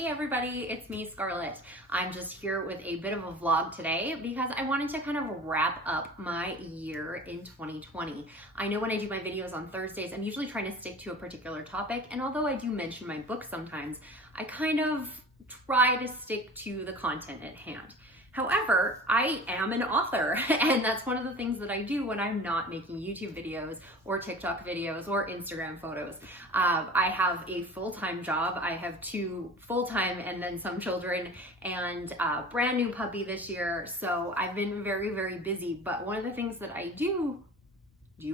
Hey everybody, it's me, Scarlett. I'm just here with a bit of a vlog today because I wanted to kind of wrap up my year in 2020. I know when I do my videos on Thursdays, I'm usually trying to stick to a particular topic, and although I do mention my book sometimes, I kind of try to stick to the content at hand. However, I am an author, and that's one of the things that I do when I'm not making YouTube videos or TikTok videos or Instagram photos. I have a full-time job. I have 2 full-time and then some children, and a brand new puppy this year, so I've been very, very busy. But one of the things that I do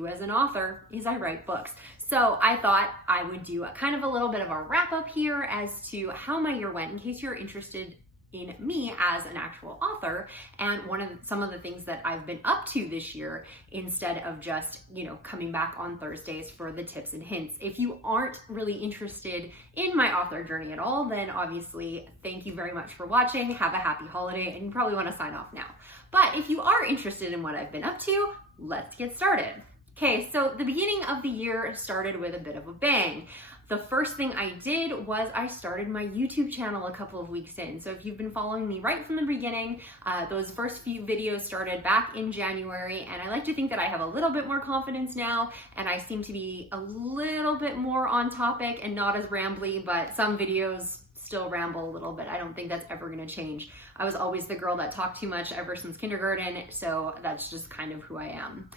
as an author is I write books. So I thought I would do a kind of a little bit of a wrap-up here as to how my year went, in case you're interested in me as an actual author, and some of the things that I've been up to this year, instead of just, coming back on Thursdays for the tips and hints. If you aren't really interested in my author journey at all, then obviously thank you very much for watching. Have a happy holiday, and you probably want to sign off now. But if you are interested in what I've been up to, let's get started. Okay, so the beginning of the year started with a bit of a bang. The first thing I did was I started my YouTube channel a couple of weeks in. So if you've been following me right from the beginning, those first few videos started back in January, and I like to think that I have a little bit more confidence now, and I seem to be a little bit more on topic and not as rambly, but some videos still ramble a little bit. I don't think that's ever gonna change. I was always the girl that talked too much ever since kindergarten, so that's just kind of who I am.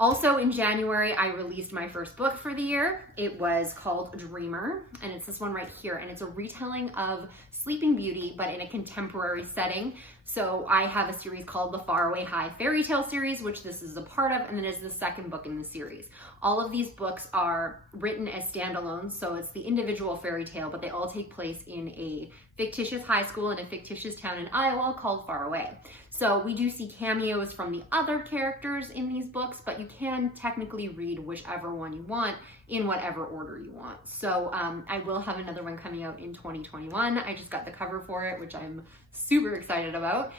Also in January, I released my first book for the year. It was called Dreamer, and it's this one right here, and it's a retelling of Sleeping Beauty, but in a contemporary setting. So I have a series called the Faraway High Fairy Tale series, which this is a part of, and then is the second book in the series. All of these books are written as standalones, so it's the individual fairy tale, but they all take place in a fictitious high school in a fictitious town in Iowa called Faraway. So we do see cameos from the other characters in these books, but you can technically read whichever one you want in whatever order you want. So I will have another one coming out in 2021. I just got the cover for it, which I'm super excited about.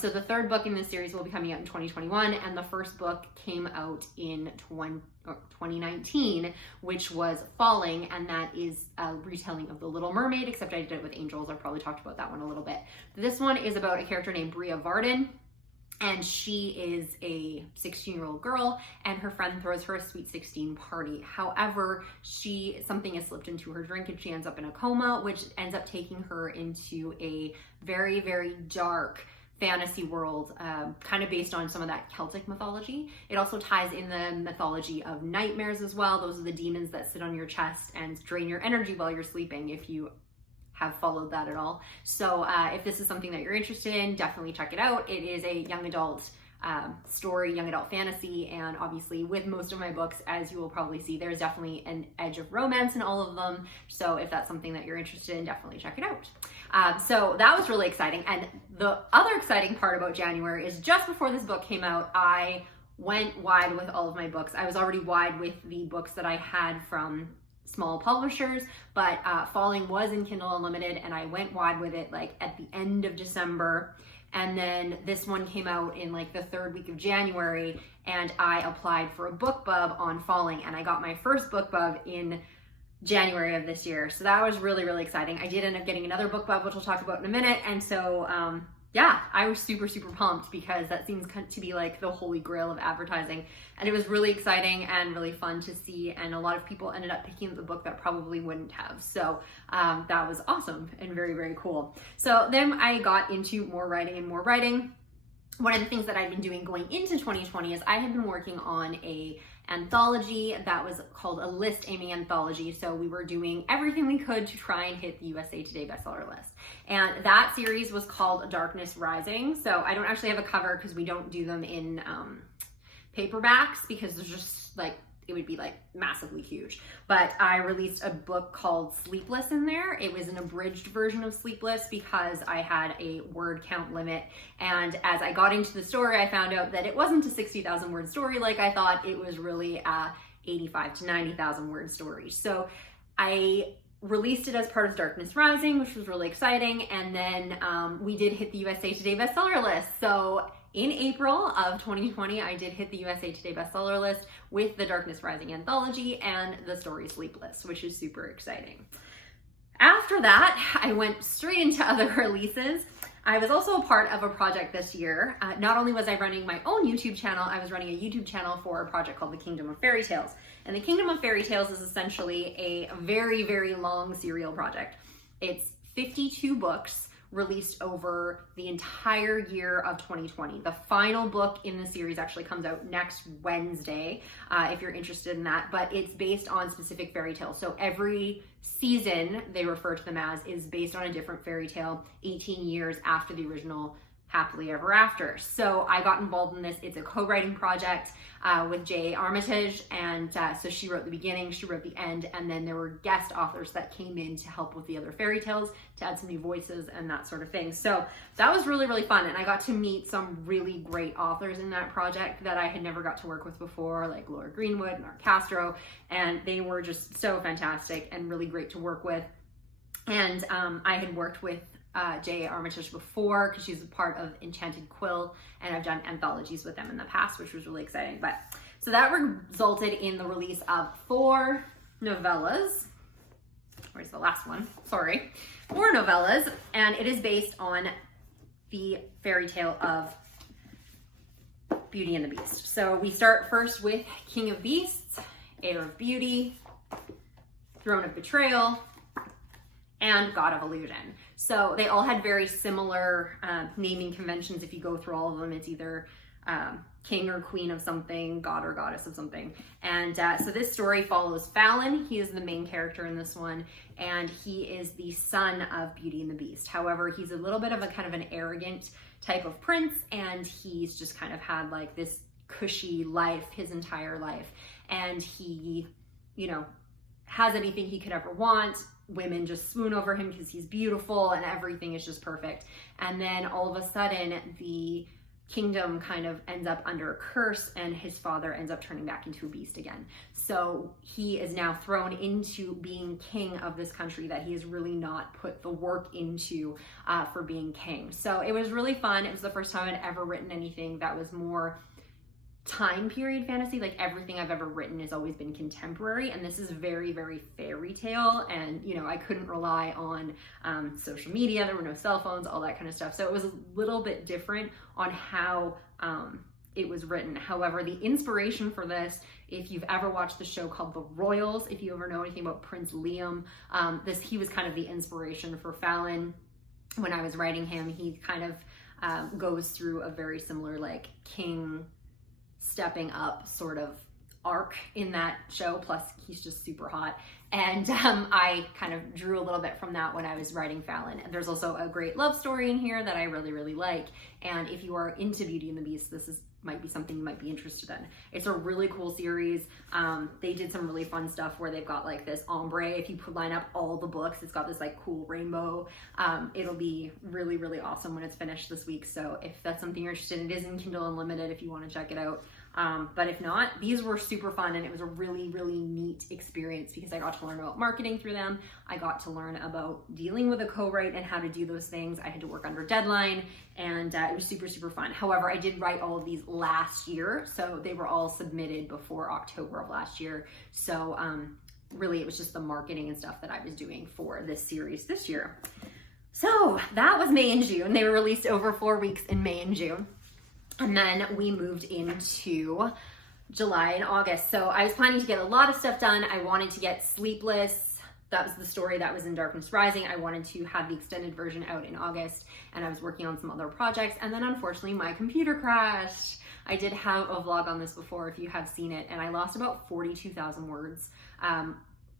So the third book in this series will be coming out in 2021, and the first book came out in 2019, which was Falling, and that is a retelling of The Little Mermaid, except I did it with angels. I've probably talked about that one a little bit. This one is about a character named Bria Varden, and she is a 16-year-old girl, and her friend throws her a sweet 16 party. However, something has slipped into her drink, and she ends up in a coma, which ends up taking her into a very, very dark fantasy world, kind of based on some of that Celtic mythology. It also ties in the mythology of nightmares as well. Those are the demons that sit on your chest and drain your energy while you're sleeping, if you have followed that at all. So if this is something that you're interested in, definitely check it out. It is a young adult story, young adult fantasy, and obviously with most of my books, as you will probably see, there's definitely an edge of romance in all of them. So if that's something that you're interested in, definitely check it out. So that was really exciting. And the other exciting part about January is just before this book came out, I went wide with all of my books. I was already wide with the books that I had from small publishers, but Falling was in Kindle Unlimited, and I went wide with it like at the end of December. And then this one came out in like the 3rd week of January, and I applied for a BookBub on Falling, and I got my first BookBub in January of this year. So that was really, really exciting. I did end up getting another BookBub, which we'll talk about in a minute. And so yeah, I was super, super pumped because that seems to be like the holy grail of advertising. And it was really exciting and really fun to see. And a lot of people ended up picking up the book that probably wouldn't have. So that was awesome and very, very cool. So then I got into more writing and more writing. One of the things that I've been doing going into 2020 is I have been working on a anthology that was called a list aiming anthology. So we were doing everything we could to try and hit the USA Today bestseller list. And that series was called Darkness Rising. So I don't actually have a cover because we don't do them in paperbacks, because there's just like, it would be like massively huge. But I released a book called Sleepless in there. It was an abridged version of Sleepless because I had a word count limit. And as I got into the story, I found out that it wasn't a 60,000 word story like I thought. It was really a 85 to 90,000 word story. So I released it as part of Darkness Rising, which was really exciting. And then we did hit the USA Today bestseller list. So in April of 2020, I did hit the USA Today bestseller list with the Darkness Rising anthology and the story Sleepless, which is super exciting. After that, I went straight into other releases. I was also a part of a project this year. Not only was I running my own YouTube channel, I was running a YouTube channel for a project called The Kingdom of Fairy Tales. And The Kingdom of Fairy Tales is essentially a very, very long serial project. It's 52 books released over the entire year of 2020. The final book in the series actually comes out next Wednesday, if you're interested in that, but it's based on specific fairy tales. So every season, they refer to them as, is based on a different fairy tale 18 years after the original Happily Ever After. So I got involved in this. It's a co-writing project with J. Armitage, and so she wrote the beginning, she wrote the end, and then there were guest authors that came in to help with the other fairy tales, to add some new voices and that sort of thing. So that was really, really fun, and I got to meet some really great authors in that project that I had never got to work with before, like Laura Greenwood, Mark Castro, and they were just so fantastic and really great to work with. And I had worked with J. Armitage before, because she's a part of Enchanted Quill, and I've done anthologies with them in the past, which was really exciting. But so that resulted in the release of 4 novellas. Where's the last one? Sorry. 4 novellas, and it is based on the fairy tale of Beauty and the Beast. So we start first with King of Beasts, Heir of Beauty, Throne of Betrayal, and God of Illusion. So they all had very similar naming conventions. If you go through all of them, it's either king or queen of something, god or goddess of something. And so this story follows Fallon. He is the main character in this one, and he is the son of Beauty and the Beast. However, he's a little bit of a kind of an arrogant type of prince, and he's just kind of had like this cushy life his entire life. And he, you know, has anything he could ever want. Women just swoon over him because he's beautiful and everything is just perfect. And then all of a sudden, the kingdom kind of ends up under a curse, and his father ends up turning back into a beast again. So he is now thrown into being king of this country that he has really not put the work into for being king. So it was really fun. It was the first time I'd ever written anything that was more time period fantasy. Like everything I've ever written has always been contemporary, and this is very, very fairy tale. And you know, I couldn't rely on social media. There were no cell phones, all that kind of stuff. So it was a little bit different on how it was written. However, the inspiration for this, if you've ever watched the show called The Royals, if you ever know anything about Prince Liam, he was kind of the inspiration for Fallon. When I was writing him, he kind of goes through a very similar like king stepping up sort of arc in that show, plus he's just super hot. And I kind of drew a little bit from that when I was writing Fallon. And there's also a great love story in here that I really, really like. And if you are into Beauty and the Beast, this might be something you might be interested in. It's a really cool series. They did some really fun stuff where they've got like this ombre. If you line up all the books, it's got this like cool rainbow. It'll be really, really awesome when it's finished this week. So if that's something you're interested in, it is in Kindle Unlimited if you want to check it out. But if not, these were super fun, and it was a really, really neat experience because I got to learn about marketing through them. I got to learn about dealing with a co-write and how to do those things. I had to work under deadline, and it was super, super fun. However, I did write all of these last year, so they were all submitted before October of last year. So really, it was just the marketing and stuff that I was doing for this series this year. So that was May and June. They were released over 4 weeks in May and June. And then we moved into July and August. So I was planning to get a lot of stuff done. I wanted to get Sleepless. That was the story that was in Darkness Rising. I wanted to have the extended version out in August, and I was working on some other projects. And then unfortunately my computer crashed. I did have a vlog on this before if you have seen it, and I lost about 42,000 words.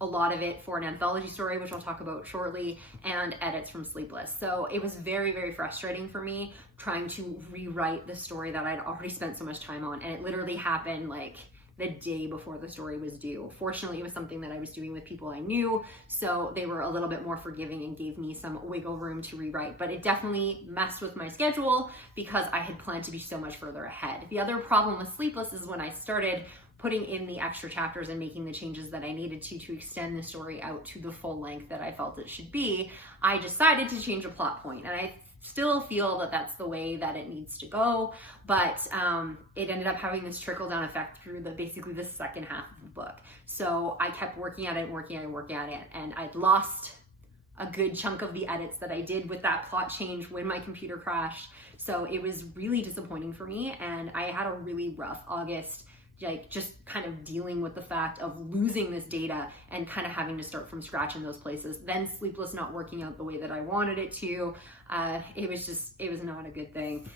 A lot of it for an anthology story, which I'll talk about shortly, and edits from Sleepless. So it was very, very frustrating for me trying to rewrite the story that I'd already spent so much time on. And it literally happened like the day before the story was due. Fortunately, it was something that I was doing with people I knew, so they were a little bit more forgiving and gave me some wiggle room to rewrite. But it definitely messed with my schedule because I had planned to be so much further ahead. The other problem with Sleepless is when I started putting in the extra chapters and making the changes that I needed to extend the story out to the full length that I felt it should be, I decided to change a plot point. And I still feel that that's the way that it needs to go, but it ended up having this trickle down effect through basically the second half of the book. So I kept working at it, and I'd lost a good chunk of the edits that I did with that plot change when my computer crashed. So it was really disappointing for me, and I had a really rough August, like just kind of dealing with the fact of losing this data and kind of having to start from scratch in those places. Then Sleepless not working out the way that I wanted it to. It was not a good thing.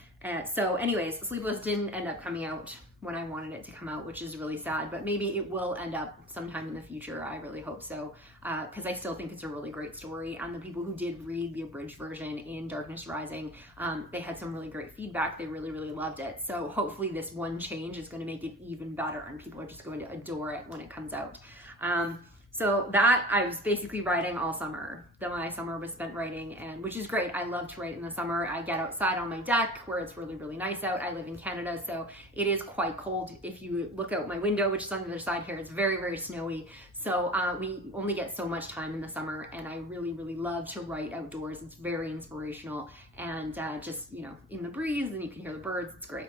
So anyways, Sleepless didn't end up coming out when I wanted it to come out, which is really sad, but maybe it will end up sometime in the future. I really hope so, because I still think it's a really great story. And the people who did read the abridged version in Darkness Rising, they had some really great feedback. They really, really loved it. So hopefully this one change is going to make it even better, and people are just going to adore it when it comes out. So that I was basically writing all summer. My summer was spent writing, and which is great. I love to write in the summer. I get outside on my deck where it's really, really nice out. I live in Canada, so it is quite cold. If you look out my window, which is on the other side here, it's very, very snowy. So we only get so much time in the summer, and I really, really love to write outdoors. It's very inspirational, and just, you know, in the breeze, and you can hear the birds. It's great.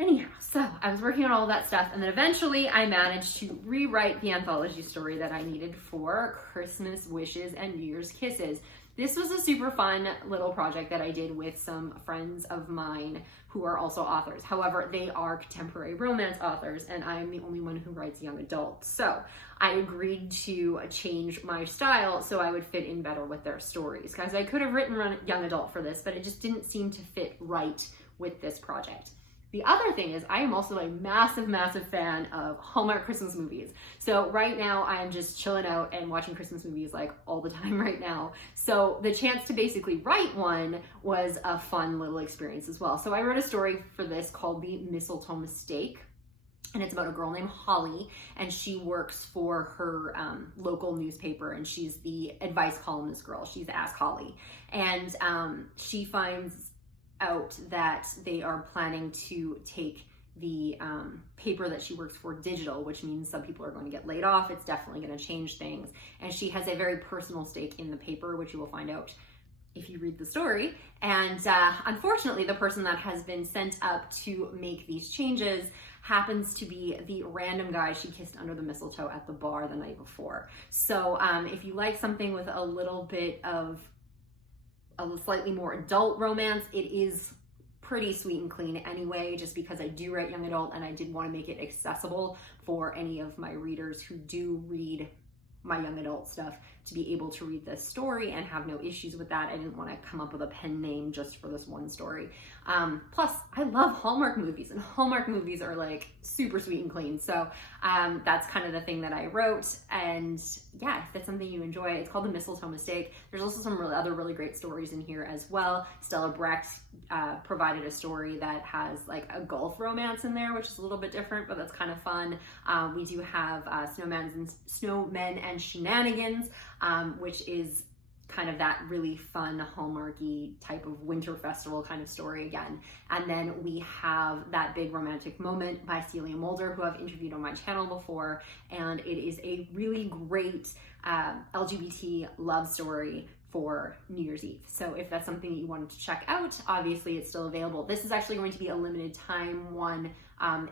Anyhow, so I was working on all of that stuff, and then eventually I managed to rewrite the anthology story that I needed for Christmas Wishes and New Year's Kisses. This was a super fun little project that I did with some friends of mine who are also authors. However, they are contemporary romance authors, and I'm the only one who writes young adult. So I agreed to change my style so I would fit in better with their stories. Guys, I could have written young adult for this, but it just didn't seem to fit right with this project. The other thing is I am also a massive, massive fan of Hallmark Christmas movies. So right now I am just chilling out and watching Christmas movies like all the time right now. So the chance to basically write one was a fun little experience as well. So I wrote a story for this called The Mistletoe Mistake. And it's about a girl named Holly, and she works for her local newspaper, and she's the advice columnist girl. She's Ask Holly. And she finds out that they are planning to take the paper that she works for digital, which means some people are going to get laid off. It's definitely going to change things. And she has a very personal stake in the paper, which you will find out if you read the story. And unfortunately, the person that has been sent up to make these changes happens to be the random guy she kissed under the mistletoe at the bar the night before. So if you like something with a little bit of a slightly more adult romance, it is pretty sweet and clean anyway, just because I do write young adult, and I did want to make it accessible for any of my readers who do read my young adult stuff to be able to read this story and have no issues with that. I didn't want to come up with a pen name just for this one story. Plus, I love Hallmark movies, and Hallmark movies are like super sweet and clean. So that's kind of the thing that I wrote. And yeah, if that's something you enjoy, it's called The Mistletoe Mistake. There's also some other really great stories in here as well. Stella Brecht provided a story that has like a golf romance in there, which is a little bit different, but that's kind of fun. We do have Snowmen and Shenanigans, which is kind of that really fun Hallmarky type of winter festival kind of story again. And then we have That Big Romantic Moment by Celia Mulder, who I've interviewed on my channel before, and it is a really great LGBT love story for New Year's Eve. So if that's something that you wanted to check out, obviously it's still available. This is actually going to be a limited time one.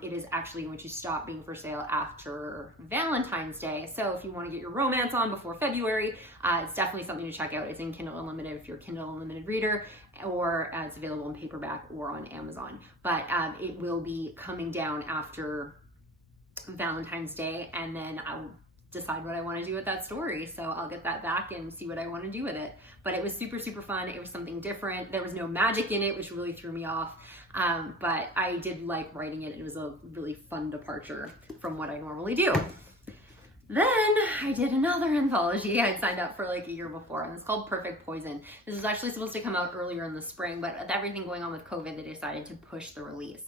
It is actually going to stop being for sale after Valentine's Day. So if you want to get your romance on before February, it's definitely something to check out. It's in Kindle Unlimited if you're a Kindle Unlimited reader, or it's available in paperback or on Amazon. But it will be coming down after Valentine's Day, and then I'll decide what I want to do with that story. So I'll get that back and see what I want to do with it. But it was super, super fun. It was something different. There was no magic in it, which really threw me off. But I did like writing it. It was a really fun departure from what I normally do. Then I did another anthology I'd signed up for like a year before, and it's called Perfect Poison. This was actually supposed to come out earlier in the spring, but with everything going on with COVID, they decided to push the release.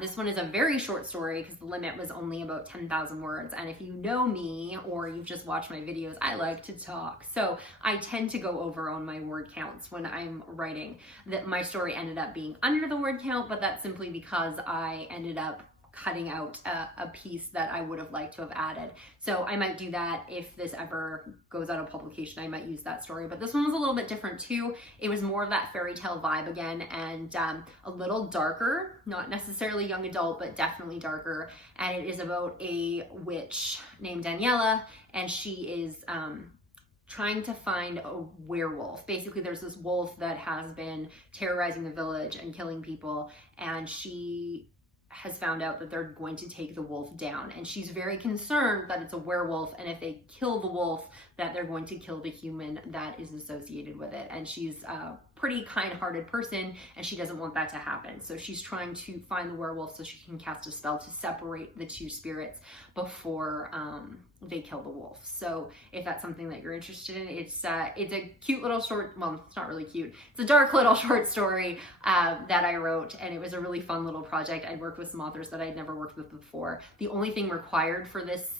This one is a very short story because the limit was only about 10,000 words. And if you know me or you've just watched my videos, I like to talk. So I tend to go over on my word counts when I'm writing. That my story ended up being under the word count, but that's simply because I ended up cutting out a piece that I would have liked to have added. So I might do that if this ever goes out of publication. I might use that story, but this one was a little bit different too. It was more of that fairy tale vibe again, and a little darker, not necessarily young adult, but definitely darker. And it is about a witch named Daniela, and she is trying to find a werewolf. Basically, there's this wolf that has been terrorizing the village and killing people, and she has found out that they're going to take the wolf down, and she's very concerned that it's a werewolf, and if they kill the wolf, that they're going to kill the human that is associated with it. And she's a pretty kind-hearted person, and she doesn't want that to happen. So she's trying to find the werewolf so she can cast a spell to separate the two spirits before they kill the wolf. So if that's something that you're interested in, it's a cute little short, well, it's not really cute, it's a dark little short story that I wrote, and it was a really fun little project. I worked with some authors that I'd never worked with before. The only thing required for this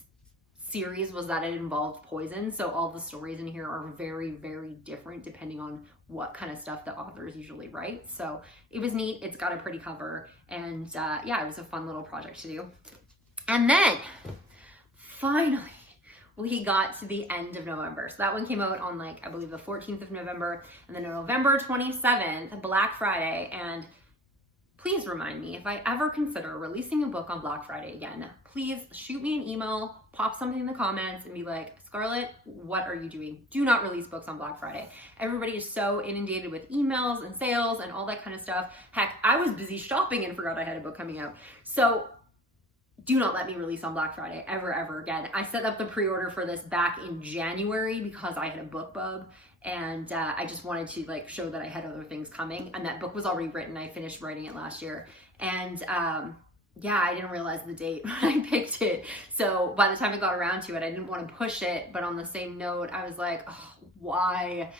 series was that it involved poison, so all the stories in here are very, very different depending on what kind of stuff the authors usually write. So it was neat. It's got a pretty cover, and yeah, it was a fun little project to do. And then finally we got to the end of November. So that one came out on, like, I believe the 14th of November, and then on November 27th, Black Friday. And please remind me, if I ever consider releasing a book on Black Friday again, please shoot me an email, pop something in the comments, and be like, Scarlett, what are you doing? Do not release books on Black Friday. Everybody is so inundated with emails and sales and all that kind of stuff. Heck, I was busy shopping and forgot I had a book coming out. So do not let me release on Black Friday ever again. I set up the pre-order for this back in January because I had a book bug, and I just wanted to, like, show that I had other things coming, and that book was already written. I finished writing it last year, and yeah, I didn't realize the date when I picked it. So by the time I got around to it, I didn't want to push it, but on the same note, I was like, oh, why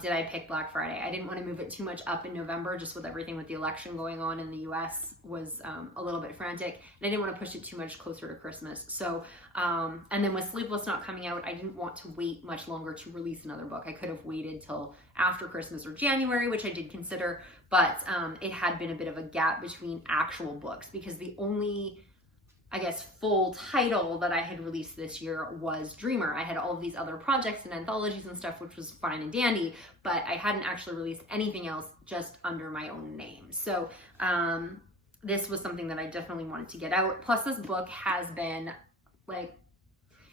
did I pick Black Friday? I didn't want to move it too much up in November, just with everything with the election going on in the US was a little bit frantic, and I didn't want to push it too much closer to Christmas. So, and then with Sleepless not coming out, I didn't want to wait much longer to release another book. I could have waited till after Christmas or January, which I did consider, but it had been a bit of a gap between actual books, because the only, I guess, full title that I had released this year was Dreamer. I had all of these other projects and anthologies and stuff, which was fine and dandy, but I hadn't actually released anything else just under my own name. So this was something that I definitely wanted to get out. Plus, this book has been, like,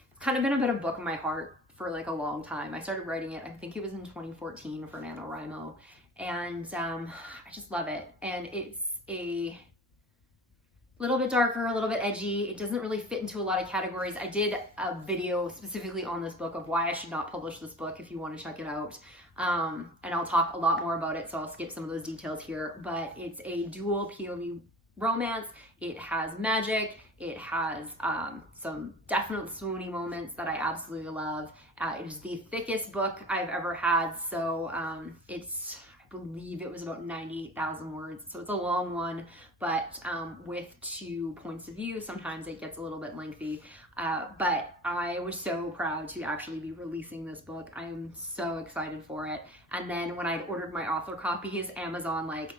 it's kind of been a bit of book in my heart for, like, a long time. I started writing it, I think it was in 2014 for NaNoWriMo, and I just love it. And it's a little bit darker, a little bit edgy. It doesn't really fit into a lot of categories. I did a video specifically on this book of why I should not publish this book if you want to check it out. And I'll talk a lot more about it, so I'll skip some of those details here. But it's a dual POV romance. It has magic. It has some definite swoony moments that I absolutely love. It is the thickest book I've ever had. So it's, I believe it was about 98,000 words. So it's a long one, but with 2 points of view, sometimes it gets a little bit lengthy. But I was so proud to actually be releasing this book. I am so excited for it. And then when I'd ordered my author copies, Amazon, like,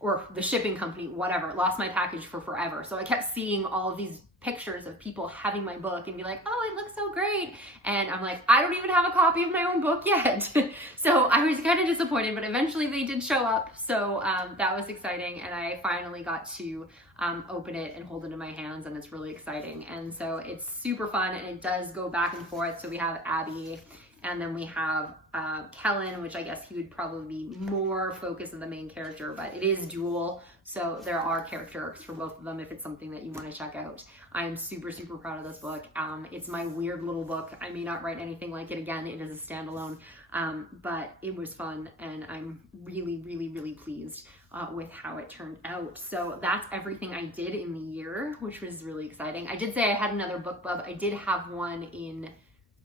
or the shipping company, whatever, lost my package for forever. So I kept seeing all of these pictures of people having my book and be like, oh, it looks so great. And I'm like, I don't even have a copy of my own book yet. So I was kind of disappointed, but eventually they did show up. So that was exciting. And I finally got to open it and hold it in my hands, and it's really exciting. And so it's super fun, and it does go back and forth. So we have Abby, and then we have Kellen, which I guess he would probably be more focus of the main character, but it is dual. So there are character arcs for both of them if it's something that you want to check out. I am super, super proud of this book. It's my weird little book. I may not write anything like it again. It is a standalone, but it was fun, and I'm really, really, really pleased with how it turned out. So that's everything I did in the year, which was really exciting. I did say I had another book bub. I did have one in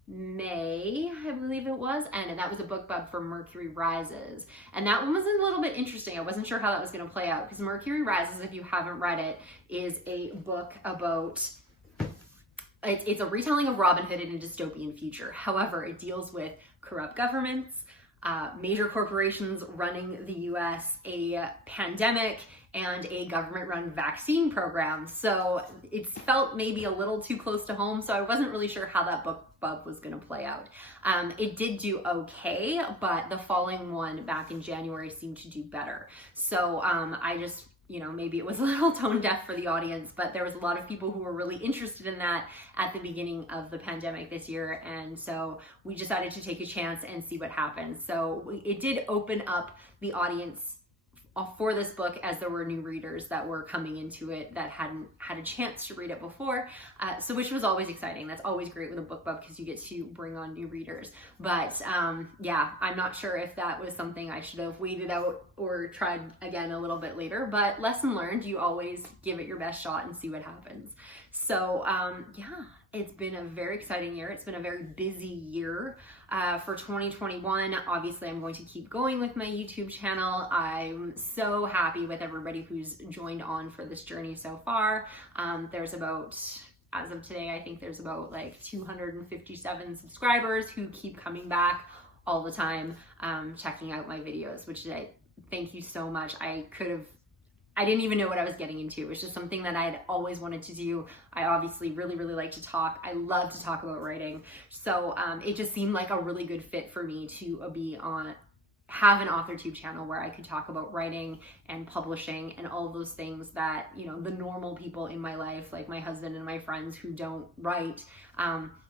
May, I believe it was, and that was a book bub for Mercury Rises, and that one was a little bit interesting. I wasn't sure how that was going to play out, because Mercury Rises, if you haven't read it, is a book about, it's a retelling of Robin Hood in a dystopian future. However, it deals with corrupt governments, major corporations running the US, a pandemic, and a government-run vaccine program. So it felt maybe a little too close to home, so I wasn't really sure how that book bub was gonna play out. It did do okay, but the following one back in January seemed to do better. So I just you know, maybe it was a little tone deaf for the audience, but there was a lot of people who were really interested in that at the beginning of the pandemic this year. And so we decided to take a chance and see what happens. So it did open up the audience for this book, as there were new readers that were coming into it that hadn't had a chance to read it before, so which was always exciting. That's always great with a book club because you get to bring on new readers. But yeah, I'm not sure if that was something I should have waited out or tried again a little bit later, but lesson learned, you always give it your best shot and see what happens. So yeah, it's been a very exciting year. It's been a very busy year for 2021. Obviously, I'm going to keep going with my YouTube channel. I'm so happy with everybody who's joined on for this journey so far. There's about, as of today, I think there's about like 257 subscribers who keep coming back all the time, checking out my videos, which I thank you so much. I didn't even know what I was getting into. It was just something that I'd always wanted to do. I obviously really like to talk. I love to talk about writing. So it just seemed like a really good fit for me to have an AuthorTube channel where I could talk about writing and publishing and all those things that, you know, the normal people in my life, like my husband and my friends who don't write,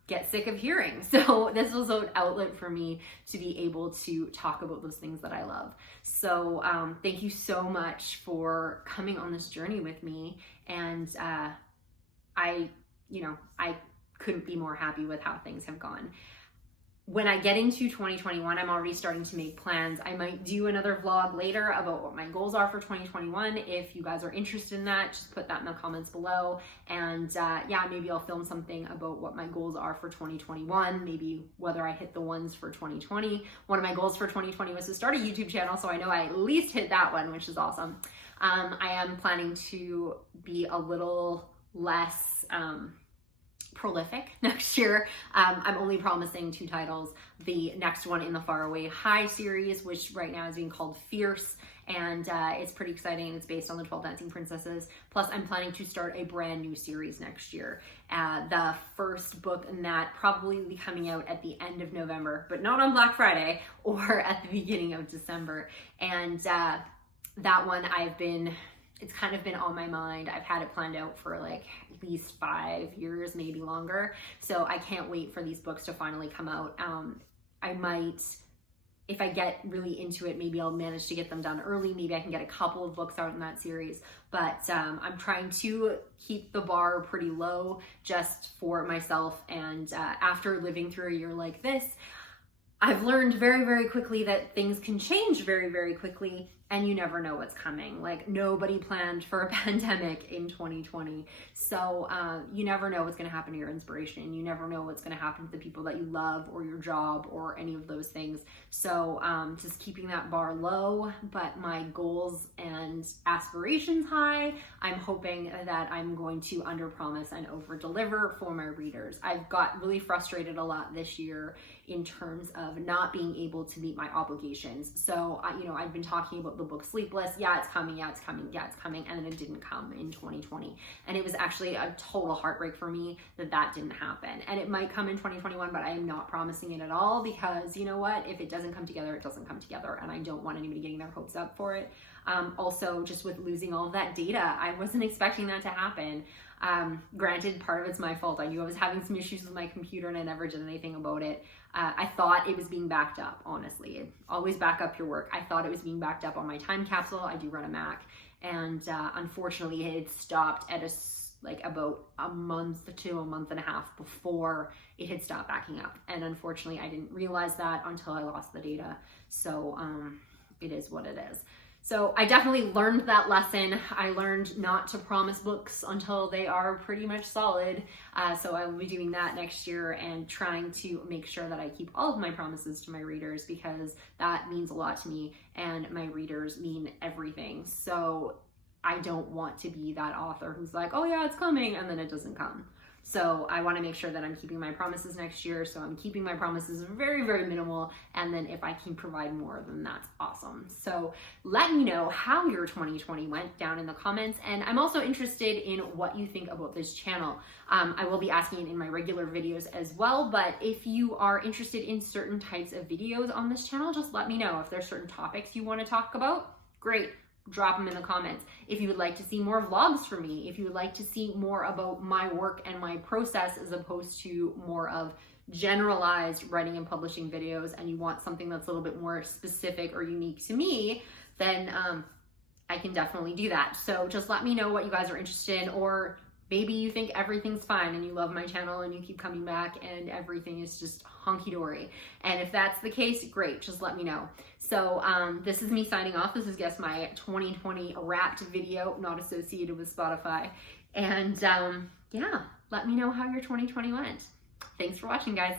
get sick of hearing. So this was an outlet for me to be able to talk about those things that I love. So thank you so much for coming on this journey with me. And I couldn't be more happy with how things have gone. When I get into 2021, I'm already starting to make plans. I might do another vlog later about what my goals are for 2021. If you guys are interested in that, just put that in the comments below. And yeah, maybe I'll film something about what my goals are for 2021, maybe whether I hit the ones for 2020. One of my goals for 2020 was to start a YouTube channel, so I know I at least hit that one, which is awesome. I am planning to be a little less prolific next year. I'm only promising 2 titles. The next one in the Faraway High series, which right now is being called Fierce, and it's pretty exciting. It's based on the 12 Dancing Princesses. Plus, I'm planning to start a brand new series next year. The first book in that probably will be coming out at the end of November, but not on Black Friday, or at the beginning of December. And that one it's kind of been on my mind. I've had it planned out for like at least 5 years, maybe longer. So I can't wait for these books to finally come out. I might, if I get really into it, maybe I'll manage to get them done early. Maybe I can get a couple of books out in that series. But I'm trying to keep the bar pretty low just for myself. And after living through a year like this, I've learned very quickly that things can change very quickly, and you never know what's coming. Like, nobody planned for a pandemic in 2020. So you never know what's going to happen to your inspiration. You never know what's going to happen to the people that you love, or your job, or any of those things. So just keeping that bar low, but my goals and aspirations high. I'm hoping that I'm going to underpromise and overdeliver for my readers. I've got really frustrated a lot this year in terms of not being able to meet my obligations. So, I've been talking about the book Sleepless. Yeah, it's coming. Yeah, it's coming. Yeah, it's coming. And then it didn't come in 2020. And it was actually a total heartbreak for me that didn't happen. And it might come in 2021, but I am not promising it at all, because you know what? If it doesn't come together, it doesn't come together. And I don't want anybody getting their hopes up for it. Also, just with losing all of that data, I wasn't expecting that to happen. Granted, part of it's my fault. I knew I was having some issues with my computer and I never did anything about it. I thought it was being backed up, honestly. Always back up your work. I thought it was being backed up on my time capsule. I do run a Mac. And unfortunately, it had stopped at about a month to a month and a half before it had stopped backing up. And unfortunately, I didn't realize that until I lost the data. So it is what it is. So I definitely learned that lesson. I learned not to promise books until they are pretty much solid. So I will be doing that next year and trying to make sure that I keep all of my promises to my readers, because that means a lot to me and my readers mean everything. So I don't want to be that author who's like, oh yeah, it's coming, and then it doesn't come. So I want to make sure that I'm keeping my promises next year. So I'm keeping my promises very minimal. And then if I can provide more, then that's awesome. So let me know how your 2020 went down in the comments. And I'm also interested in what you think about this channel. I will be asking it in my regular videos as well. But if you are interested in certain types of videos on this channel, just let me know. If there's certain topics you want to talk about, great. drop them in the comments. If you would like to see more vlogs from me, if you would like to see more about my work and my process as opposed to more of generalized writing and publishing videos, and you want something that's a little bit more specific or unique to me, then I can definitely do that. So just let me know what you guys are interested in, or maybe you think everything's fine and you love my channel and you keep coming back and everything is just hunky-dory. And if that's the case, great, just let me know. So this is me signing off. This is, guess, my 2020 wrapped video, not associated with Spotify. And yeah, let me know how your 2020 went. Thanks for watching, guys.